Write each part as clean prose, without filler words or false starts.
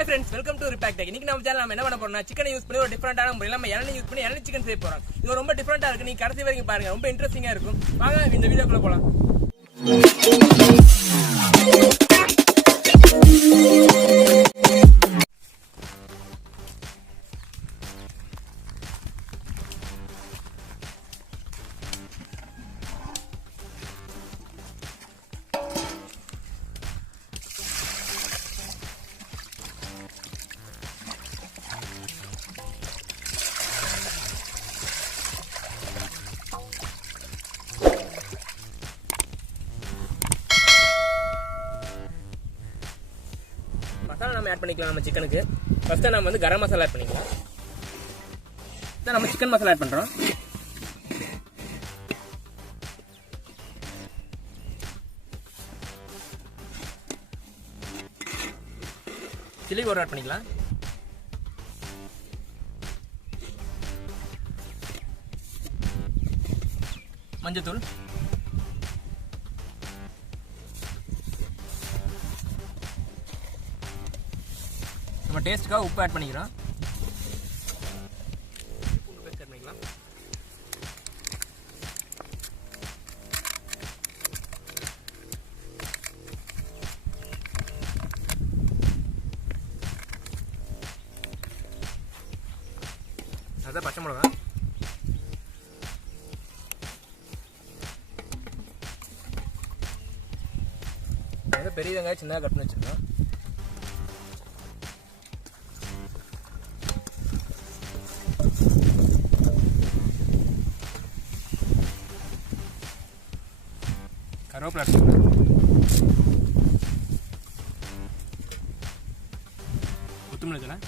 Hi friends, welcome to Ripak. இன்னைக்கு நம்ம சேனல்ல நம்ம என்ன பண்ண போறோம்னா சிக்கனை யூஸ் பண்ணி ஒரு டிஃபரண்டான முறையில நம்ம இளநீ யூஸ் பண்ணி இளநீ சிக்கன் செய்ய போறோம். இது ரொம்ப டிஃபரண்டா இருக்கு. நீங்க கடைசி வரைக்கும் பாருங்க. ரொம்ப இன்ட்ரஸ்டிங்கா இருக்கும். வாங்க இந்த வீடியோக்குள்ள போலாம். மசாலா நம்ம ஆட் பண்ணிக்கலாம். நம்ம சிக்கனுக்கு ஃபர்ஸ்ட் நம்ம வந்து கரம் மசாலா ஆட் பண்ணிக்கலாம். இதான் நம்ம சிக்கன் மசாலா ஆட் பண்றோம். சில்லி பவுடர் ஆட் பண்ணிக்கலாம். மஞ்சத்தூள், நம்ம டேஸ்ட்டுக்காக உப்பு ஆட் பண்ணிக்கிறோம். பூண்டு பேஸ்ட் ஆட் பண்ணிக்கலாம். அதான் பச்சை மிளகா, பெரிய வெங்காயம் சின்னதாக கட் பண்ணி வச்சுருக்கோம். கருவேப்பிலை ஆட் பண்ணுறேன். கொத்தமல்லி தழை,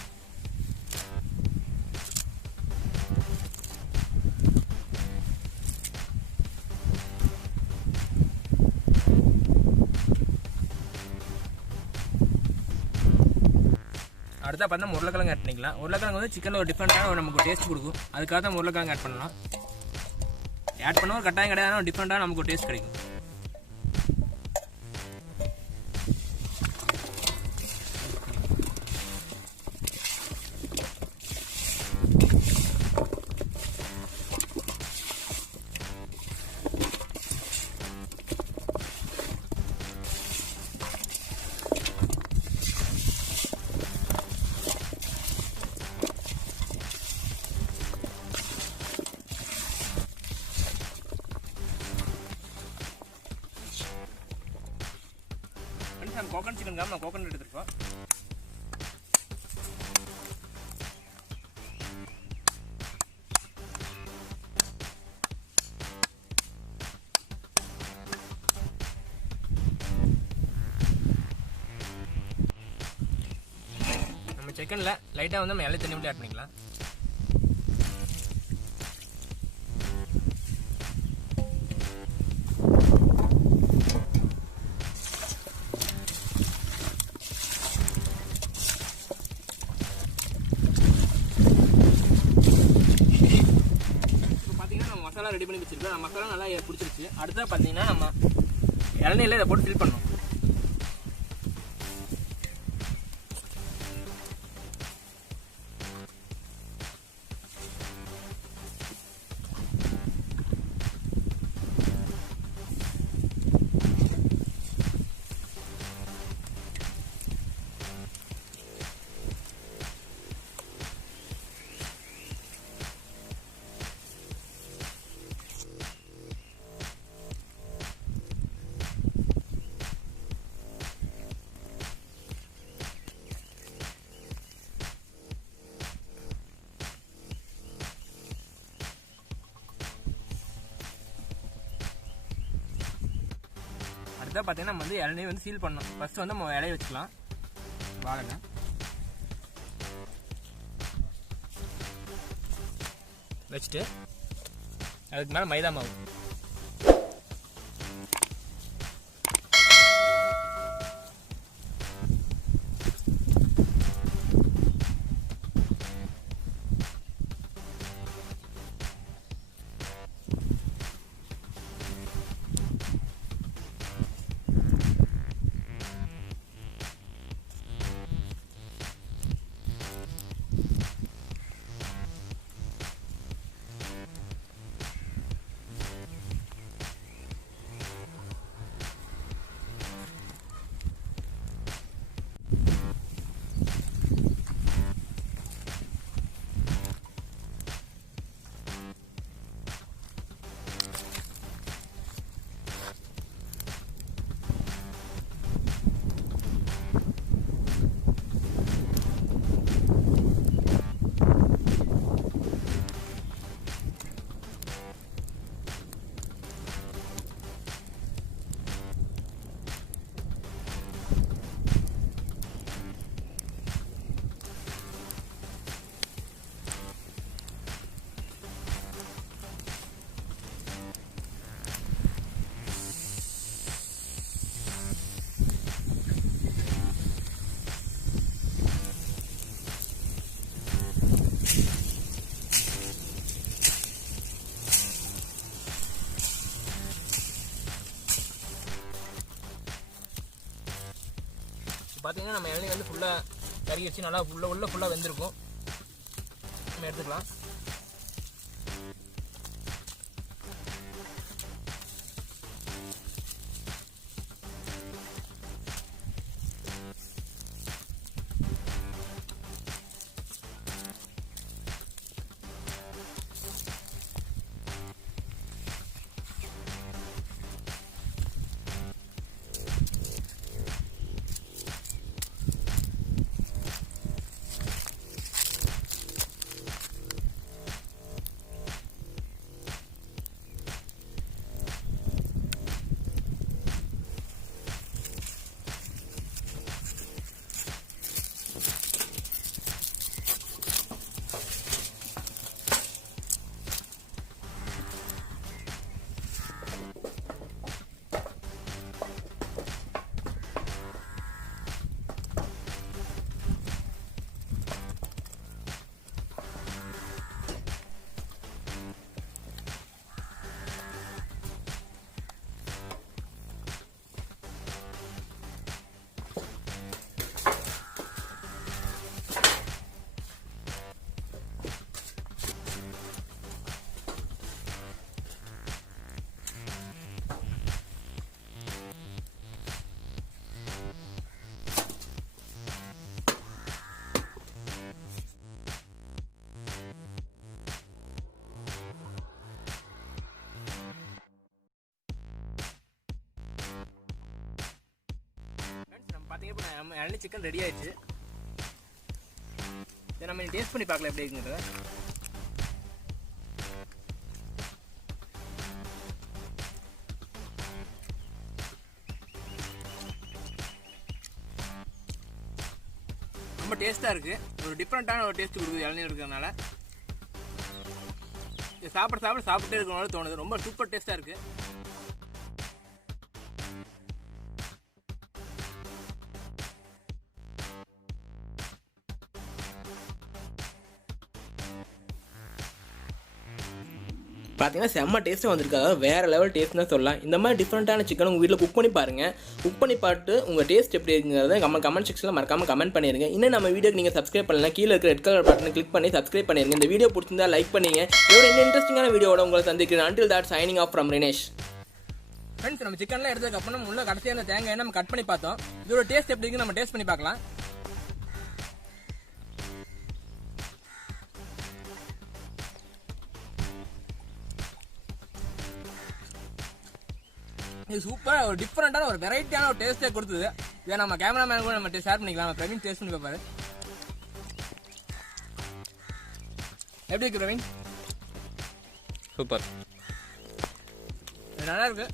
அடுத்தா பார்த்தா உருளைக்கிழங்கு ஆட் பண்ணிக்கலாம். உருளைக்கிழங்கு வந்து சிக்கனில் ஒரு டிஃப்ரெண்ட்டாக நமக்கு டேஸ்ட் கொடுக்கும். அதுக்காக தான் உருளைக்கிழங்கு ஆட் பண்ணலாம். ஆட் பண்ண ஒரு கட்டாயம் கிடையாது, டிஃப்ரெண்ட்டாக நமக்கு டேஸ்ட் கிடைக்கும். நம்ம கோகனட் சிக்கனுக்காக நம்ம கோகனட் எடுத்துருக்கோம். நம்ம சிக்கனில் லைட்டாக வந்து நம்ம இலை தண்ணி மட்டும் ஆட் பண்ணிக்கலாம். மசாலா ரெடி பண்ணி வச்சிருக்கோம். மசாலா நல்லா பிடிச்சிருச்சு. அடுத்தது பார்த்தீங்கன்னா நம்ம இளநீரில் இதை போட்டு ஃபில் பண்ணணும். அடுத்தா பார்த்தீங்கன்னா நம்ம வந்து இளநீர் வந்து சீல் பண்ணணும். ஃபர்ஸ்ட் வந்து நம்ம இலையை வச்சுக்கலாம். வாழைங்க வச்சுட்டு அதுக்கு மேலே மைதா மாவு, பார்த்தீங்கன்னா நம்ம இளநீ வந்து ஃபுல்லாக கறி வச்சு நல்லா ஃபுல்லாக வெந்திருக்கும். நம்ம எடுத்துக்கலாம். பார்த்தீங்கன்னா நம்ம இளநீ சிக்கன் ரெடி ஆயிடுச்சு. இதை நம்ம டேஸ்ட் பண்ணி பார்க்கலாம் எப்படி இருக்குங்கிறத. ரொம்ப டேஸ்ட்டாக இருக்குது. ஒரு டிஃப்ரெண்ட்டான ஒரு டேஸ்ட் கொடுக்குது இளநீர் இருக்கிறதுனால. இது சாப்பிட்டே இருக்கணும்னு தோணுது. ரொம்ப சூப்பர் டேஸ்ட்டாக இருக்குது. பார்த்தீங்கன்னா செம்ம டேஸ்ட்டாக வந்திருக்காங்க. வேறு லெவல் டேஸ்ட் தான் சொல்லலாம். இந்த மாதிரி டிஃப்ரெண்ட்டான சிக்கன் உங்கள் வீட்டில் குக் பண்ணி பாருங்கள். குக் பண்ணி பார்த்து உங்கள் டேஸ்ட் எப்படி இருக்குங்கிறத நம்ம கமெண்ட் செக்ஷனில் மறக்காமல் கமெண்ட் பண்ணிடுங்க. இன்னும் நம்ம வீடியோக்கு நீங்கள் சப்ஸ்கிரைப் பண்ணலாம். கீழே இருக்கிற ரெட் கலர் பட்டனை கிளிக் பண்ணி சப்ஸ்கிரைப் பண்ணிடுங்க. இந்த வீடியோ பிடிச்சிருந்தா லைக் பண்ணுங்க. இதோட இன்னும் இன்ட்ரெஸ்டிங்கான வீடியோட உங்களை சந்திக்கிறேன். until that signing off from Rinesh. Friends, நம்ம சிக்கன்லாம் எடுத்ததுக்கப்புறம் நம்ம உள்ள கடைசியாக அந்த தேங்காய் நம்ம கட் பண்ணி பார்த்தோம். இதோட டேஸ்ட் எப்படி இருக்குன்னு நம்ம டேஸ்ட் பண்ணி பார்க்கலாம். இது சூப்பராக ஒரு டிஃப்ரெண்டான ஒரு வெரைட்டியான ஒரு டேஸ்ட்டே கொடுத்தது. இதை நம்ம கேமராமேன் கூட நம்ம ஷேர் பண்ணிக்கலாம். பிரவீன் டேஸ்ட் பண்ணி பார்ப்பாரு. எப்படி இருக்கு பிரவீன்? சூப்பர், நல்லா இருக்கு.